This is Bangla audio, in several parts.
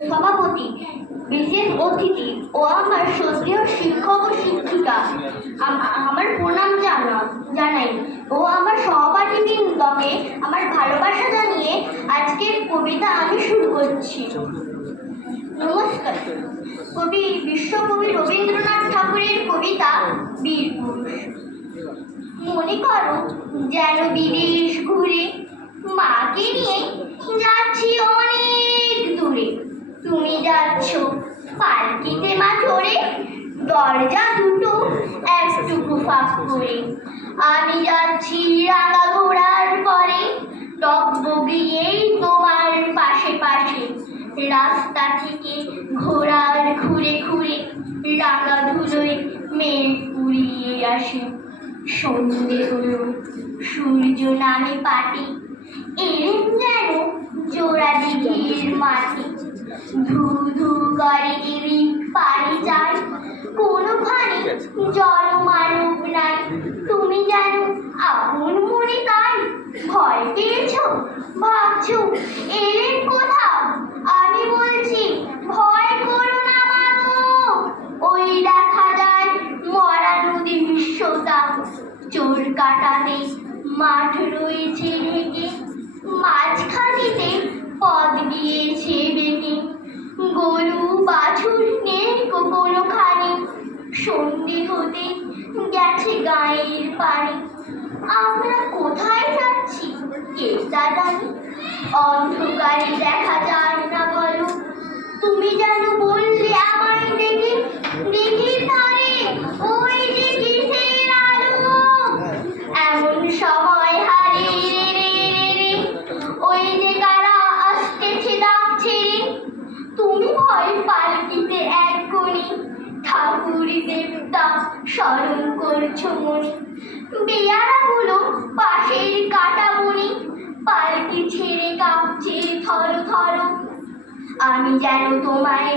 সভাপতি, বিশেষ অতিথি ও আমার শ্রদ্ধেয় শিক্ষক ও শিক্ষিকা। আমার প্রণাম জানা, জানাই। ও আমার সহপাঠীবৃন্দকে আমার ভালোবাসা জানিয়ে আজকের কবিতা আমি শুরু করছি। নমস্কার। কবি, বিশ্বকবি রবীন্দ্রনাথ ঠাকুরের কবিতা বীর পুরুষ। মনে করো যেন বিদেশ ঘুরে মাকে নিয়ে যাচ্ছি অনেক দূরে। তুমি যাচ্ছ পালকিতে মা চড়ে দরজা দুটো একটুকু ফাঁক করে। আমি যাচ্ছি রাঙা ঘোড়ার পরে টক বগিয়েই তোমার পাশে পাশে। রাস্তা থেকে ঘোড়ার ঘুরে ঘুরে রাঙা ধুলোয় মেঘ উড়িয়ে আসে। সন্ধে হলো, সূর্য নামে পাটি। এলেন যেন জোড়া দিঘির মাটি ধু ধু করে দিদিক পাড়ি যায় কোনোখানে জলমানব নাই। তুমি যেন আপন মনে তাই ভয় পেয়েছ ভাবছ এলেন কোথাও? আমি বলছি ভয় করো না মাগো ওই দেখা যায় মরা নদী বিশ্বতা। চোর কাটাতে মাঠ রয়েছে ঢেকে। মাঝখানিতে পদ দিয়ে বেঁকে গরু বাছুর নেই কোনোখানে সন্ধে হতে গেছে গায়ের পাড়ে আমরা কোথায় যাচ্ছি কে জানি? অন্ধকারে দেখা যায় না বলো। তুমি যেন দেবতা স্মরণ করছ মনি। বেয়ারা হলো পাশের কাটা বনি পালকি ছেড়ে কাঁপছে থর থর আমি যেন তোমায়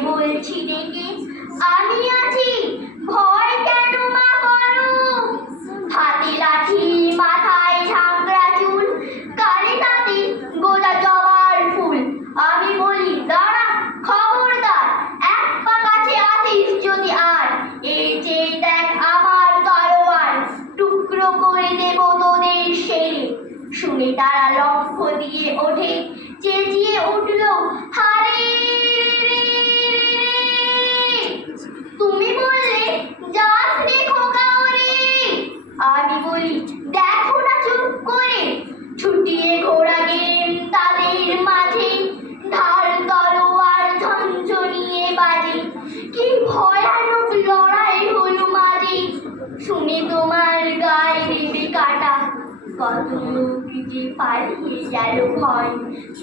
শুনে তারা লক্ষ্য দিয়ে ওঠে চেঁচিয়ে উঠল হারে কত রুটি গেল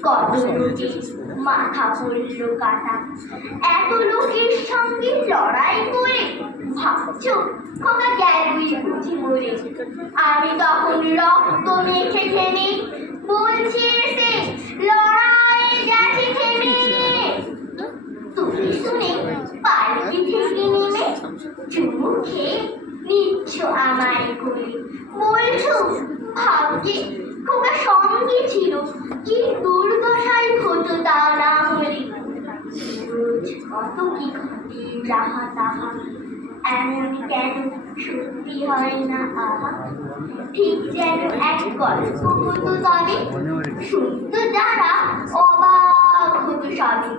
কত রুটি মাথা পড়ল কাটা এত লোকের সঙ্গে লড়াই করে ভাবছ? খোকা গেল বুঝি মরে আমি তখন রক্ত মেখে থেমে বলছি এসে লড়াই গেছে থেমে তুমি শুনে পালকি থেকে নেমে চুমু খেয়ে নিচ্ছ আমার কোলে বলছো ভাগ্যে খোকা সঙ্গে ছিল, কি দুর্দশাই হতো তা না হলে? কত কি যাহা তাহা এমন কেন সত্যি হয় না আহা ঠিক যেন এক গল্প হতো তবে শুনতো যারা অবাক হতো সবে।